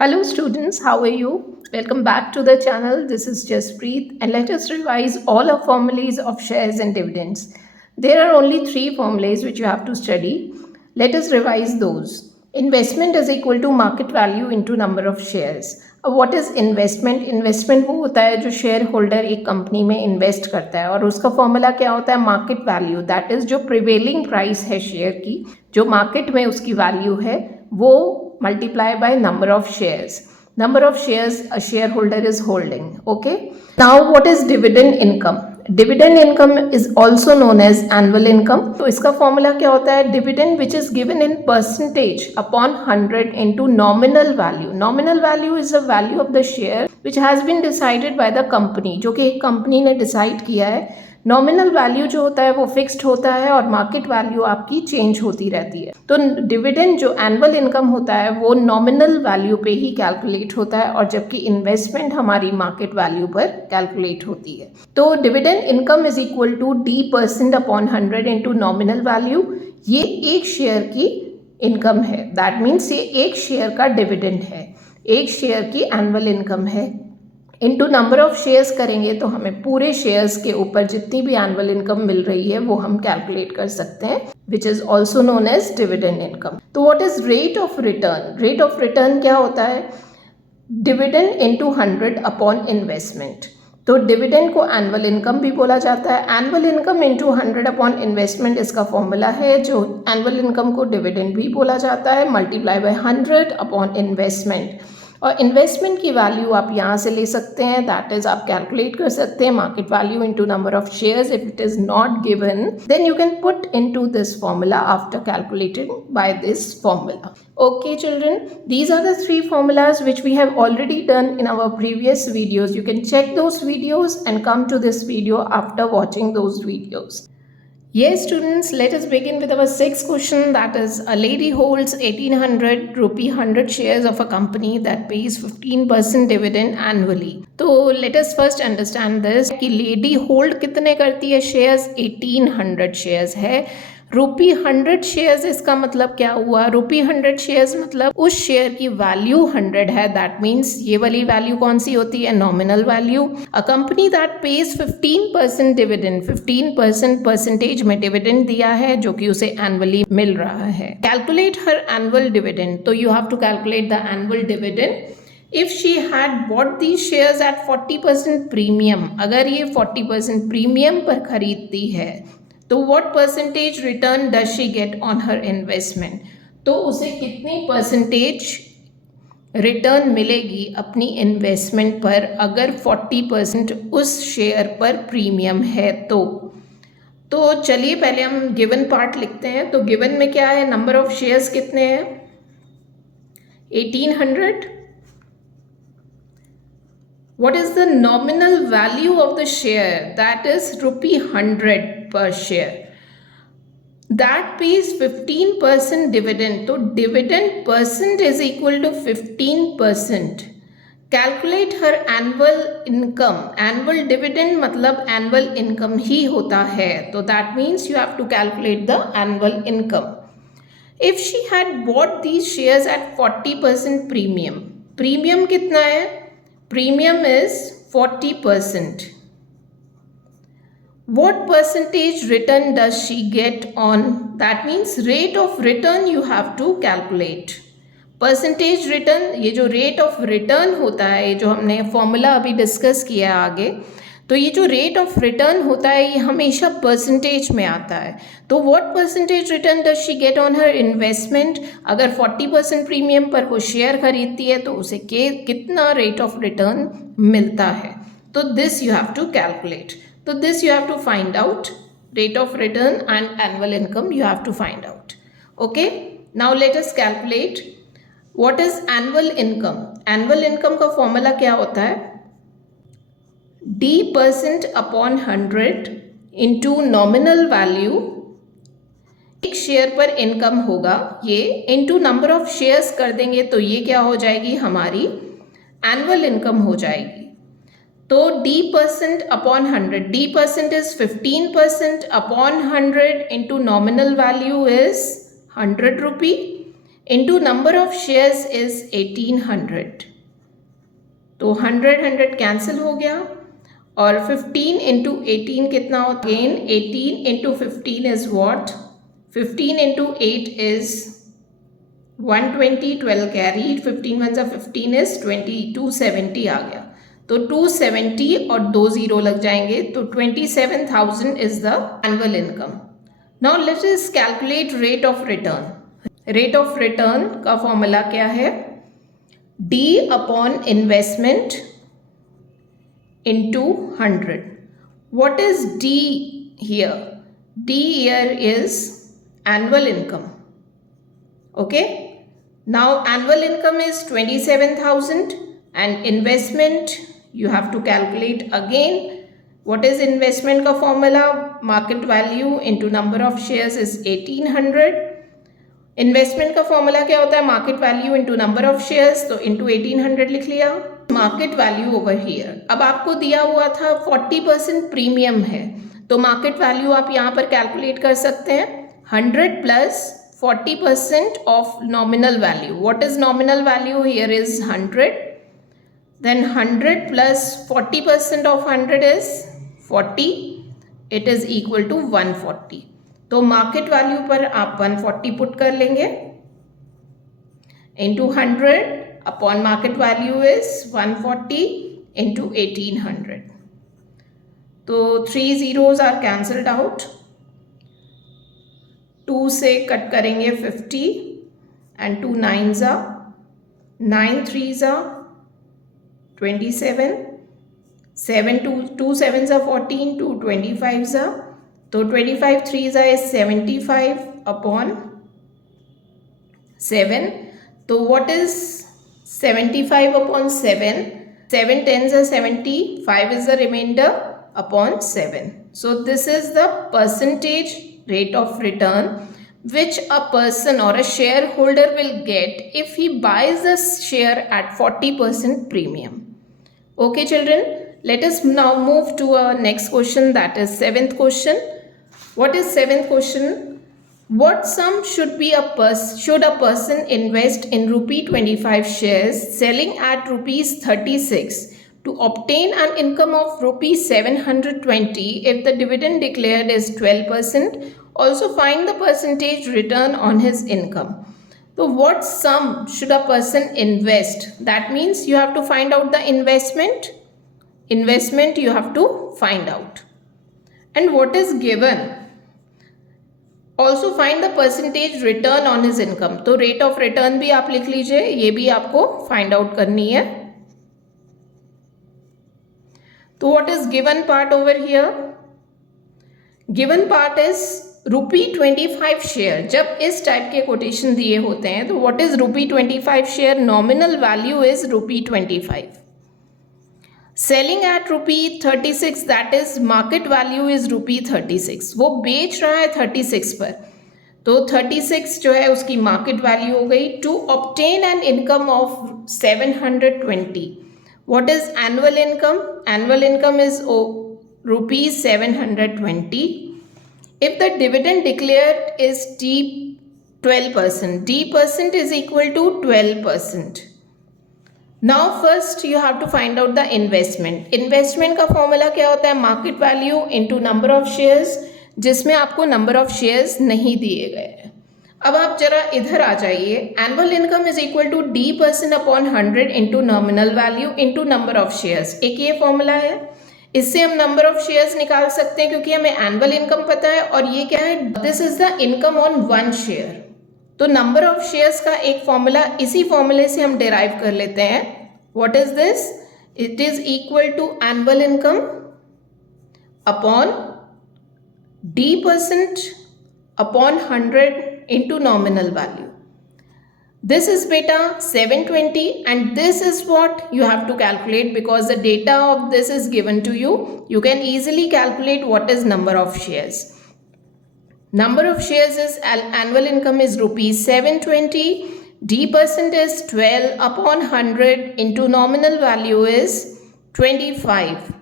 Hello students, how are you? Welcome back to the channel. This is Jaspreet and let us revise all our formulas of shares and dividends. There are only three formulas which you have to study. Let us revise those. Investment is equal to market value into number of shares. अब what is investment? Investment वो होता है जो share holder एक company में invest करता है और उसका फॉर्मूला क्या होता है? मार्केट वैल्यू, दैट इज जो प्रिवेलिंग प्राइस है शेयर की, जो मार्केट में उसकी वैल्यू है, वो multiply by number of shares. Number of shares a shareholder is holding. Okay. Now what is dividend income? Dividend income is also known as annual income. तो इसका formula क्या होता है? Dividend which is given in percentage upon 100 into nominal value. Nominal value is the value of the share which has been decided by the company, जो कि एक company ने decide किया है. नॉमिनल वैल्यू जो होता है वो फिक्स्ड होता है और मार्केट वैल्यू आपकी चेंज होती रहती है. तो डिविडेंड जो एनुअल इनकम होता है वो नॉमिनल वैल्यू पे ही कैलकुलेट होता है और जबकि इन्वेस्टमेंट हमारी मार्केट वैल्यू पर कैलकुलेट होती है. तो dividend income is equal to D% upon 100 into nominal value. ये एक शेयर की इनकम है. दैट मीन्स ये एक शेयर का डिविडेंड है, एक शेयर की एनुअल इनकम है. इनटू नंबर ऑफ शेयर्स करेंगे तो हमें पूरे शेयर्स के ऊपर जितनी भी एनुअल इनकम मिल रही है वो हम कैलकुलेट कर सकते हैं, which is also known as dividend income. तो what is rate of return? Rate of return क्या होता है? Dividend into 100 upon investment. तो डिविडेंड को एनुअल इनकम भी बोला जाता है. Annual income into 100 upon investment इसका फॉर्मूला है, जो एनुअल इनकम को डिविडेंड भी बोला जाता है, मल्टीप्लाई बाय 100 अपॉन इन्वेस्टमेंट. और इन्वेस्टमेंट की वैल्यू आप यहाँ से ले सकते हैं, दैट इज आप कैलकुलेट कर सकते हैं market value into number of shares. If it is not given then you can put into this formula after calculating by this formula. Okay children, these are the three formulas which we have already done in our previous videos. You can check those videos and come to this video after watching those videos. Yes students, let us begin with our sixth question, that is a lady holds 1800 rupee 100 shares of a company that pays 15% dividend annually. तो let us first understand this कि lady hold कितने करती है shares? 1800 shares है. रुपी 100 shares, इसका मतलब क्या हुआ? रुपी 100 शेयर्स मतलब उस शेयर की वैल्यू 100 है. दैट मीन्स ये वाली वैल्यू कौन सी होती है? Nominal value. A company that pays 15% dividend, 15% percentage में डिविडेंड दिया है जो कि उसे एनुअली मिल रहा है. Calculate her annual dividend. तो you have to calculate the annual dividend. If she had bought the shares at 40% premium, अगर ये 40% प्रीमियम पर खरीदती है तो what percentage return does she get on her investment? तो उसे कितनी परसेंटेज रिटर्न मिलेगी अपनी इन्वेस्टमेंट पर अगर 40% उस शेयर पर प्रीमियम है? तो चलिए पहले हम गिवन पार्ट लिखते हैं. तो गिवन में क्या है? नंबर ऑफ शेयर्स कितने हैं? 1800. What is the nominal value of the share? That is rupee 100 per share. That pays 15% dividend. तो dividend percent is equal to 15%. Calculate her annual income. Annual dividend मतलब annual income ही होता है. तो that means you have to calculate the annual income. If she had bought these shares at 40% premium. Premium कितना है? Premium is 40%. What percentage return does she get on? That means rate of return you have to calculate. Percentage return, ये जो rate of return होता है, ये जो हमने formula अभी डिस्कस किया आगे, तो ये जो रेट ऑफ रिटर्न होता है ये हमेशा परसेंटेज में आता है. तो what percentage return does she get on her investment? अगर 40% प्रीमियम पर वो शेयर खरीदती है तो उसे कितना रेट ऑफ रिटर्न मिलता है? तो this you have to calculate. तो this you have to find out. Rate of return and annual income you have to find out. Okay, now let us calculate what is annual income. Annual income का formula क्या होता है? D% upon 100 into nominal value. एक share पर income होगा ये, into number of shares कर देंगे तो ये क्या हो जाएगी? हमारी एनुअल इनकम हो जाएगी. तो D% upon 100, D% is 15% upon 100 into nominal value is 100 rupee. into number of shares is 1800. तो 100 कैंसिल हो गया और 15 into 18 कितना होता है? Again 18 into 15 is what? 15 into 8 is 120, 12 carried, 15 ones are 15 is 20, 270 आ गया. तो 270 और 2 0 लग जाएंगे तो 27,000 is the annual income. Now let us calculate rate of return. Rate of return का फॉर्मूला क्या है? D upon investment into 100. What is D here? D here is annual income. Okay. Now annual income is 27,000 and investment you have to calculate again. What is investment का formula? Market value into number of shares is 1800. Investment का formula क्या होता है? Market value into number of shares, तो into 1800 लिख लिया. Market value over here. अब आपको दिया हुआ था 40% प्रीमियम है, तो मार्केट वैल्यू आप यहाँ पर कैलकुलेट कर सकते हैं. 100 plus 40% of nominal value. What is nominal value? Here is 100. Then 100 plus 40% of 100 is 40. It is equal to 140. तो मार्केट वैल्यू पर आप 140 पुट कर लेंगे into 100 upon market value is 140 into 1800. तो 3 zeros आर कैंसल्ड आउट. 2 से cut करेंगे 50 and 2 9s are 9 3s are 27. 2 7s are 14. 2 25s are, तो 25 3s are 75 upon 7. तो what is 75 upon 7? 7 10s are 70. 5 is the remainder upon 7. So this is the percentage rate of return which a person or a shareholder will get if he buys a share at 40% premium. Okay children, let us now move to our next question, that is 7th question. What is 7th question? What sum should a person invest in rupee 25 shares selling at rupees 36 to obtain an income of rupees 720 if the dividend declared is 12%? Also find the percentage return on his income. So what sum should a person invest? That means you have to find out the investment. Investment you have to find out. And what is given? Also find the percentage return on his income. तो rate of return भी आप लिख लीजिए, ये भी आपको find out करनी है. तो what is given part over here? Given part is rupee 25 share. जब इस टाइप के कोटेशन दिए होते हैं तो what is rupee 25 share? Nominal value is rupee 25. Selling at rupee 36, that is market value is rupee 36. वो बेच रहा है 36 पर, तो 36 जो है उसकी मार्केट वैल्यू हो गई. To obtain an income of 720. What is annual income? Annual income is rupee 720. If the dividend declared is D 12%, D% is equal to 12%. Now first you have to find out the investment. Investment का formula क्या होता है? Market value into number of shares, जिसमें आपको number of shares नहीं दिए गए हैं. अब आप जरा इधर आ जाइए. Annual income is equal to D% upon 100 into nominal value into number of shares. एक ये फॉर्मूला है, इससे हम नंबर ऑफ शेयर्स निकाल सकते हैं क्योंकि हमें एनुअल इनकम पता है. और ये क्या है? This is the income on 1 share. तो नंबर ऑफ शेयर्स का एक फॉर्मूला इसी फॉर्मूले से हम डिराइव कर लेते हैं. What is this? It is equal to annual income upon D% upon 100 into nominal value. This is beta 720 and this is what you have to calculate because the data of this is given to you. You can easily calculate what is number of shares. Number of shares is annual income is rupees 720. D% is 12 upon 100 into nominal value is 25.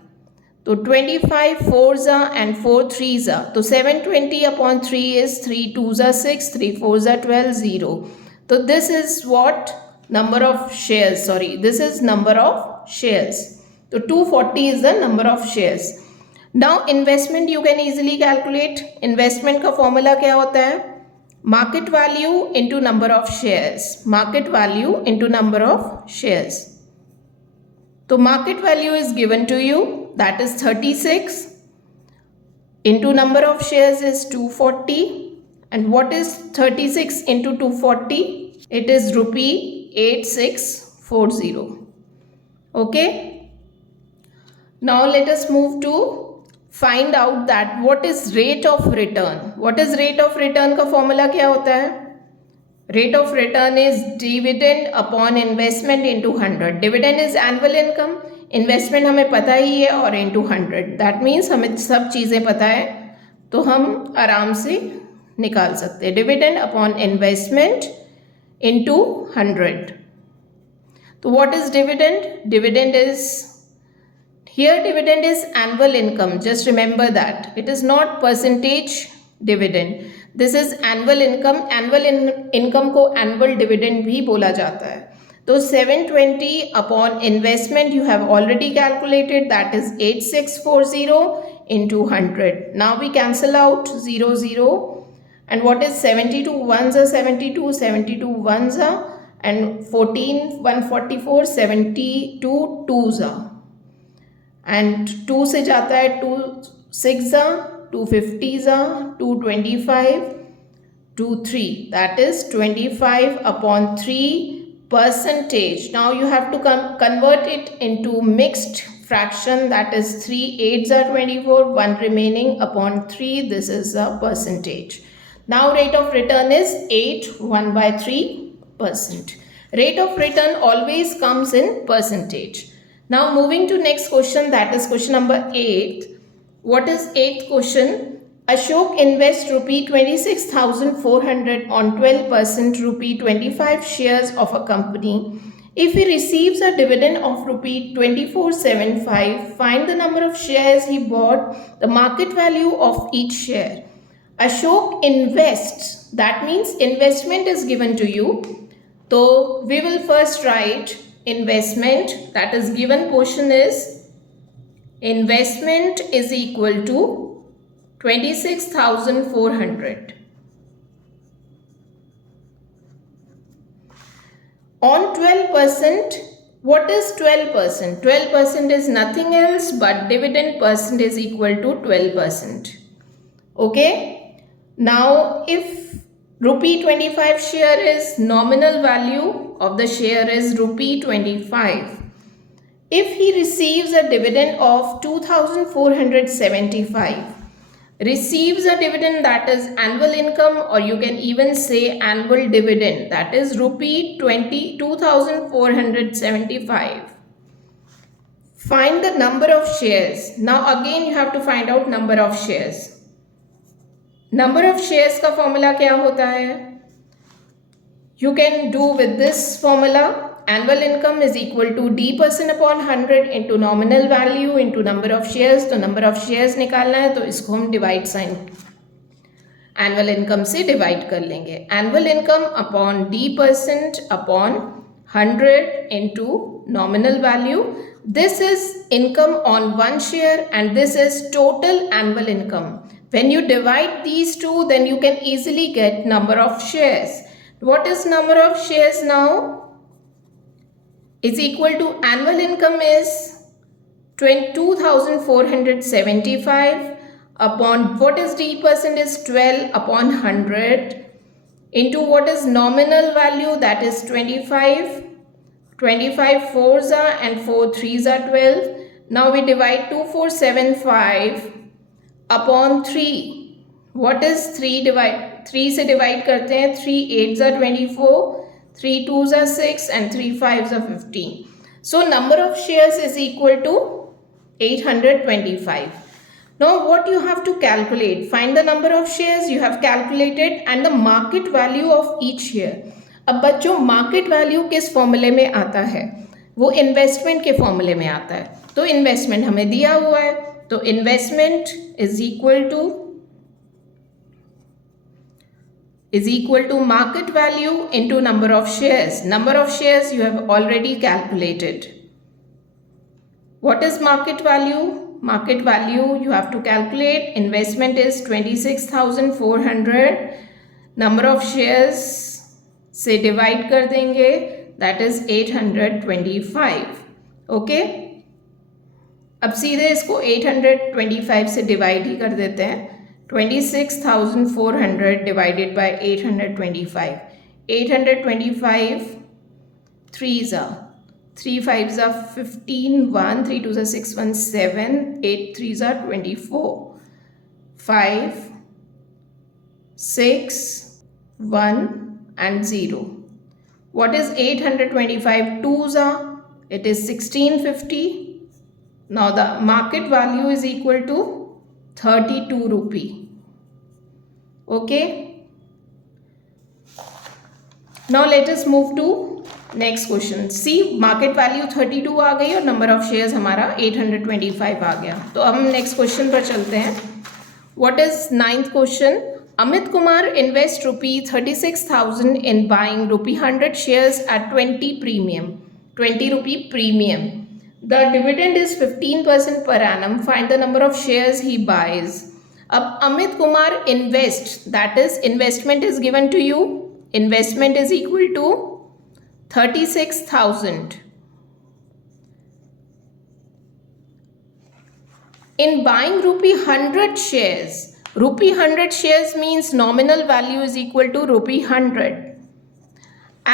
So 25 4s are and 4 3s are. So 720 upon 3 is 3 2s are 6, 3 4s are 12, 0. तो this is what number of shares, sorry this is number of shares. तो 240 is the number of shares. Now investment you can easily calculate. Investment का formula क्या होता है? Market value into number of shares. Market value into number of shares. तो market value is given to you, that is 36 into number of shares is 240. And what is 36 into 240? It is rupee 8640. Okay. Now let us move to find out that what is rate of return. What is rate of return का formula क्या होता है? Rate of return is dividend upon investment into 100. Dividend is annual income. Investment हमें पता ही है और into 100. That means हमें सब चीज़ें पता है तो हम आराम से निकाल सकते हैं. Dividend upon investment into 100. तो what is dividend? Dividend is, here dividend is annual income. Just remember that. It is not percentage dividend. This is annual income. Annual income को annual dividend भी बोला जाता है. तो 720 upon investment you have already calculated, that is 8640 into 100. Now we cancel out 0 and what is 72 ones are 72, 72 ones are, and 14 144, 72 twos are, and 2 से जाता है 2 6 are, 2 50s are, 2 25, 2 3, that is 25 upon 3 percentage. Now you have to convert it into mixed fraction, that is 3 8s are 24, 1 remaining upon 3, this is a percentage. Now rate of return is 8 1/3%. Rate of return always comes in percentage. Now moving to next question, that is question number 8. What is 8th question? Ashok invests rupee 26,400 on 12% rupee 25 shares of a company. If he receives a dividend of rupee 2475, find the number of shares he bought, the market value of each share. Ashok invests, that means investment is given to you. So we will first write investment, that is given portion is investment is equal to 26,400 on 12%. What is 12%? 12% is nothing else but dividend percent is equal to 12%. Okay. Now if rupee 25 share is nominal value of the share is rupee 25. If he receives a dividend of 2,475, receives a dividend, that is annual income, or you can even say annual dividend, that is rupee 22,475. Find the number of shares. Now again you have to find out number of shares. Number of shares का formula क्या होता है? You can do with this formula. Annual income is equal to d% upon 100 into nominal value into number of shares. तो number of shares निकालना है तो इसको हम divide sign annual income से divide कर लेंगे. Annual income upon d% upon 100 into nominal value. This is income on one share and this is total annual income. When you divide these two, then you can easily get number of shares. What is number of shares now? Is equal to annual income is 22,475 upon what is d% is 12 upon 100 into what is nominal value, that is 25. 25 4s are and 4 3s are 12. Now we divide 2475 upon 3. What is 3 divide 3 से divide करते हैं. 3 8s are 24. 3 2s are 6 and 3 5s are 15. So number of shares is equal to 825. Now what you have to calculate? Find the number of shares you have calculated and the market value of each share. अब बच्चों market value किस फॉर्मूले में आता है? वो investment के फॉर्मूले में आता है. तो इन्वेस्टमेंट हमें दिया हुआ है तो investment is equal to is equal to market value into number of shares. Number of shares you have already calculated. What is market value? Market value you have to calculate. Investment is 26,400. Number of shares से divide कर देंगे, that is 825. Okay? अब सीधे इसको 825 से divide ही कर देते हैं. 26,400 divided by 825. 825 3s are 3 5s are 15, 1, 3 2s are 6, 1, 7, 8 3s are 24, 5, 6, 1 and 0. What is 825 2s are? It is 1650. Now the market value is equal to 32 rupee. Okay. Now let us move to next question. See market value 32 आ गई और number of shares हमारा 825 आ गया. तो अब हम next question पर चलते हैं. What is ninth question? Amit Kumar invest ₹36,000 in buying ₹100 shares at 20 premium. 20 rupee premium. The dividend is 15% per annum. Find the number of shares he buys. अब Amit Kumar invest, that is investment is given to you. Investment is equal to 36,000. In buying ₹100 shares, ₹100 shares means nominal value is equal to ₹100.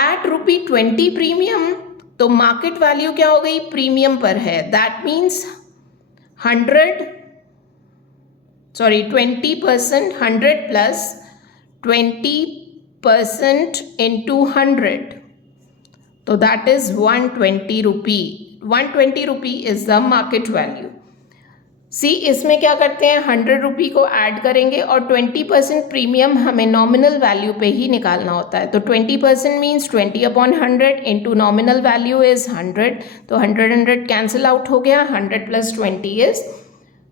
At ₹20 premium, तो market value क्या हो गई? Premium पर है. That means 20%, 100 plus 20% into 100. So that is 120 rupee. 120 rupee is the market value. See, इसमें क्या करते हैं? 100 रुपी को ऐड करेंगे और 20% प्रीमियम हमें नॉमिनल वैल्यू पे ही निकालना होता है. तो 20% means 20/100 into nominal value is 100. तो 100 कैंसिल आउट हो गया. 100 plus 20 is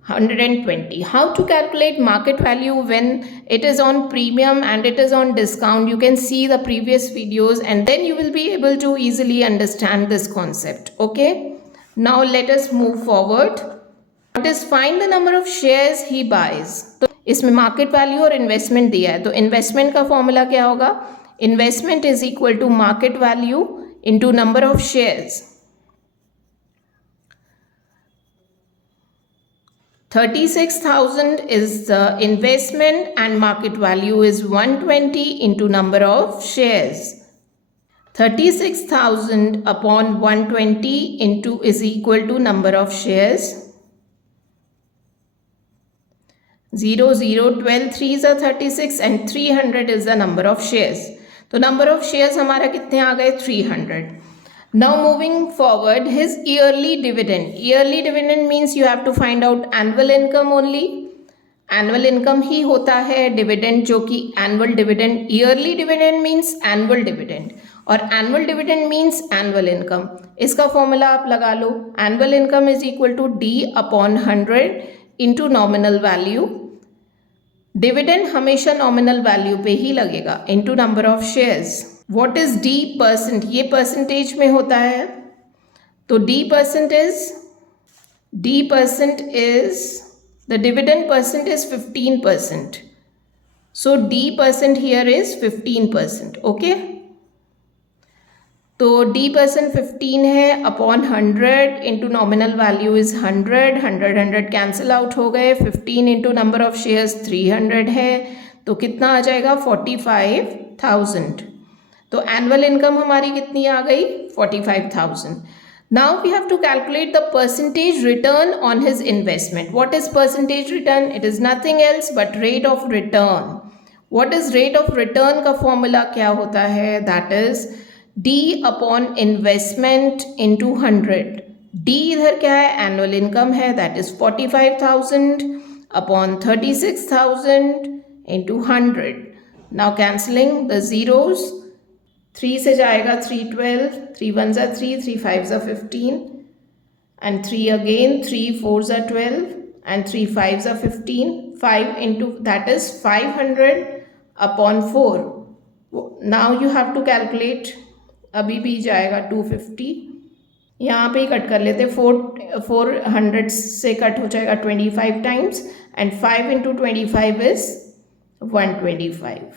120. How to calculate market value when it is on premium and it is on discount? You can see the previous videos and then you will be able to easily understand this concept. Okay. Now let us move forward. What is find the number of shares he buys? तो इसमें market value और investment दिया है. तो investment का formula क्या होगा? Investment is equal to market value into number of shares. 36,000 is the investment and market value is 120 into number of shares. 36,000 upon 120 into is equal to number of shares. 0, 0, 12, 3s are 36 and 300 is the number of shares. तो number of shares हमारा कितने आ गए? 300. Now moving forward, his yearly dividend. Yearly dividend means you have to find out annual income only. Annual income ही होता है dividend जो कि annual dividend. Yearly dividend means annual dividend और annual dividend means annual income. इसका formula आप लगा लो. Annual income is equal to D upon 100 into nominal value. Dividend हमेशा nominal value पे ही लगेगा into number of shares. What is D percent? ये percentage में होता है. तो D percent is the dividend percent is 15%. So D percent here is 15%. Okay. तो D percent 15 है upon 100 into nominal value is 100. 100 cancel out हो गए. 15 into number of shares 300 है. तो कितना आ जाएगा? 45,000. तो एनुअल इनकम हमारी कितनी आ गई? 45,000. Now we have to calculate the percentage return on his investment. What is percentage return? It is nothing else but rate of return. What is rate of return का formula क्या होता है? That is D upon investment into 100. D इधर क्या है? Annual income है. That is 45,000 upon 36,000 into 100. Now cancelling the zeros. 3 से जाएगा 3 12, 3 1s are 3, 3 5s are 15 and 3 again, 3 4s are 12 and 3 5s are 15. 5 into that is 500 upon 4. Now you have to calculate, अभी भी जाएगा 250, यहाँ पे ही कट कर लेते, 400 से कट हो जाएगा 25 times, and 5 into 25 is 125.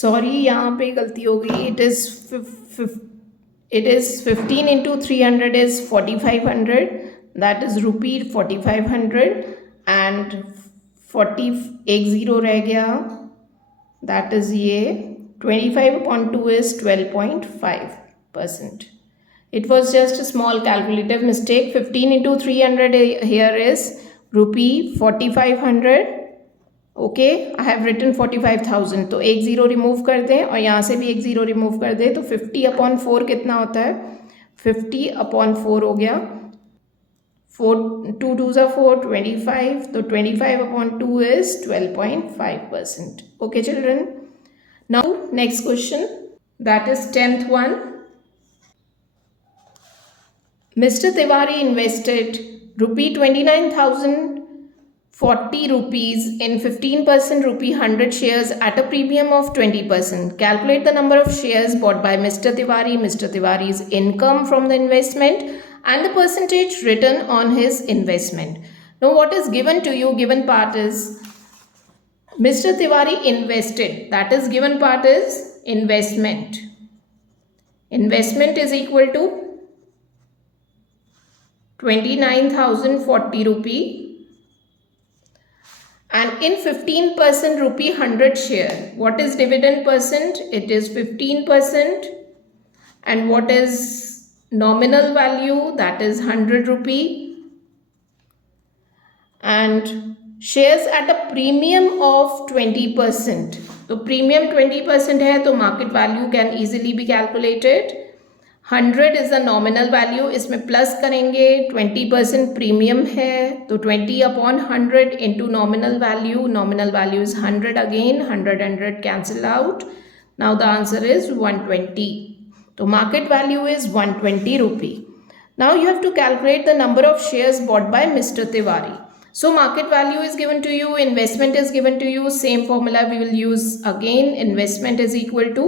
Sorry, यहाँ पे गलती हो गई. It is 15 into 300 is 4500, that is rupee 4500, and 40 एक ज़ीरो रह गया, that is ये 25/2 is 12.5%. It was just a small calculative mistake. 15 into 300 here is rupee 4500. Okay, I have written 45,000, तो एक ज़ीरो रिमूव कर दें और यहाँ से भी एक ज़ीरो रिमूव कर दें, तो 50/4 कितना होता है? 50/4 हो गया. 4 2 2 4 25, तो 25/2 is 12.5%. Okay children, now next question, that is 10th one. Mr. Tiwari invested rupee 29,040 rupees in 15% rupee 100 shares at a premium of 20%. Calculate the number of shares bought by Mr. Tiwari, Mr. Tiwari's income from the investment, and the percentage return on his investment. Now what is given to you? Given part is Mr. Tiwari invested. That is, given part is investment. Investment is equal to 29,040 rupee, and in 15% rupee 100 share, what is dividend percent? It is 15%. And what is nominal value? That is 100 rupee. And shares at a premium of 20%. तो premium 20% है, तो market value can easily be calculated. 100 is the nominal value, इसमें plus करेंगे, 20% premium है, तो 20/100 into nominal value is 100 again, 100 cancel out. Now the answer is 120. तो market value is 120 rupee. Now you have to calculate the number of shares bought by Mr. Tiwari. So market value is given to you, investment is given to you, same formula we will use again. Investment is equal to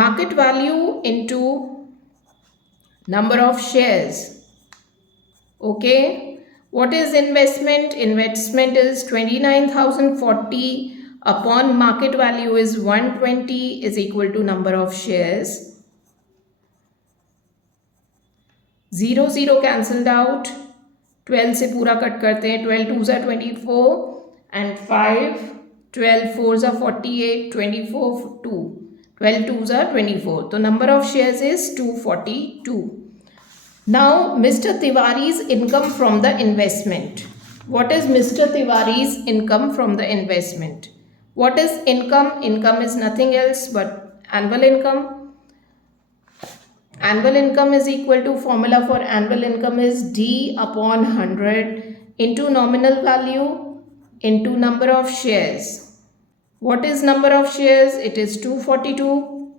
market value into number of shares. Okay, what is investment? Investment is 29,040 upon market value is 120 is equal to number of shares. 0 0 cancelled out, 12 से पूरा cut करते हैं, 12 2s are 24 and 5, 12 4s are 48, 24 2, 12 2s are 24. So number of shares is 242. Now Mr. Tiwari's income from the investment. What is Mr. Tiwari's income from the investment? What is income? Income is nothing else but annual income. Annual income is equal to, formula for annual income is D/100 into nominal value into number of shares. What is number of shares? It is 242.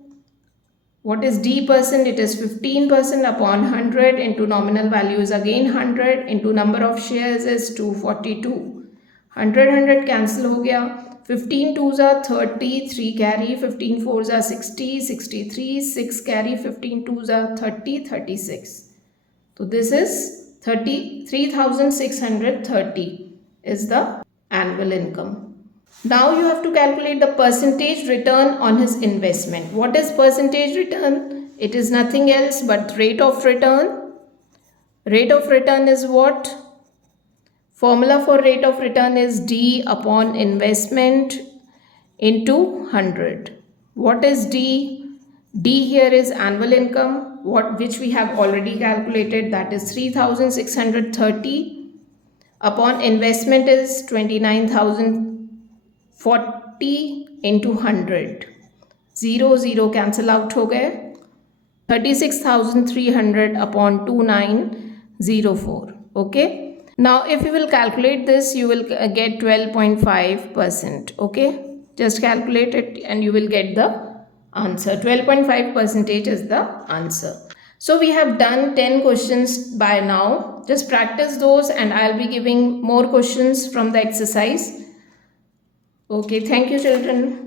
What is D percent? It is 15% upon 100 into nominal value is again 100 into number of shares is 242. 100 cancel हो गया. 15 2s are 30, 3 carry, 15 4s are 60, 63, 6 carry, 15 2s are 30, 36. So this is 3,630 is the annual income. Now you have to calculate the percentage return on his investment. What is percentage return? It is nothing else but rate of return. Rate of return is what? Formula for rate of return is D/investment into 100. What is D? D here is annual income, which we have already calculated, that is 3,630 upon investment is 29,040 into 100. 0 0 cancel out हो गए. 36,300 upon 2904. Okay. Now if you will calculate this, you will get 12.5%. Okay, just calculate it and you will get the answer. 12.5% is the answer. So we have done 10 questions by now. Just practice those and I'll be giving more questions from the exercise. Okay, thank you children.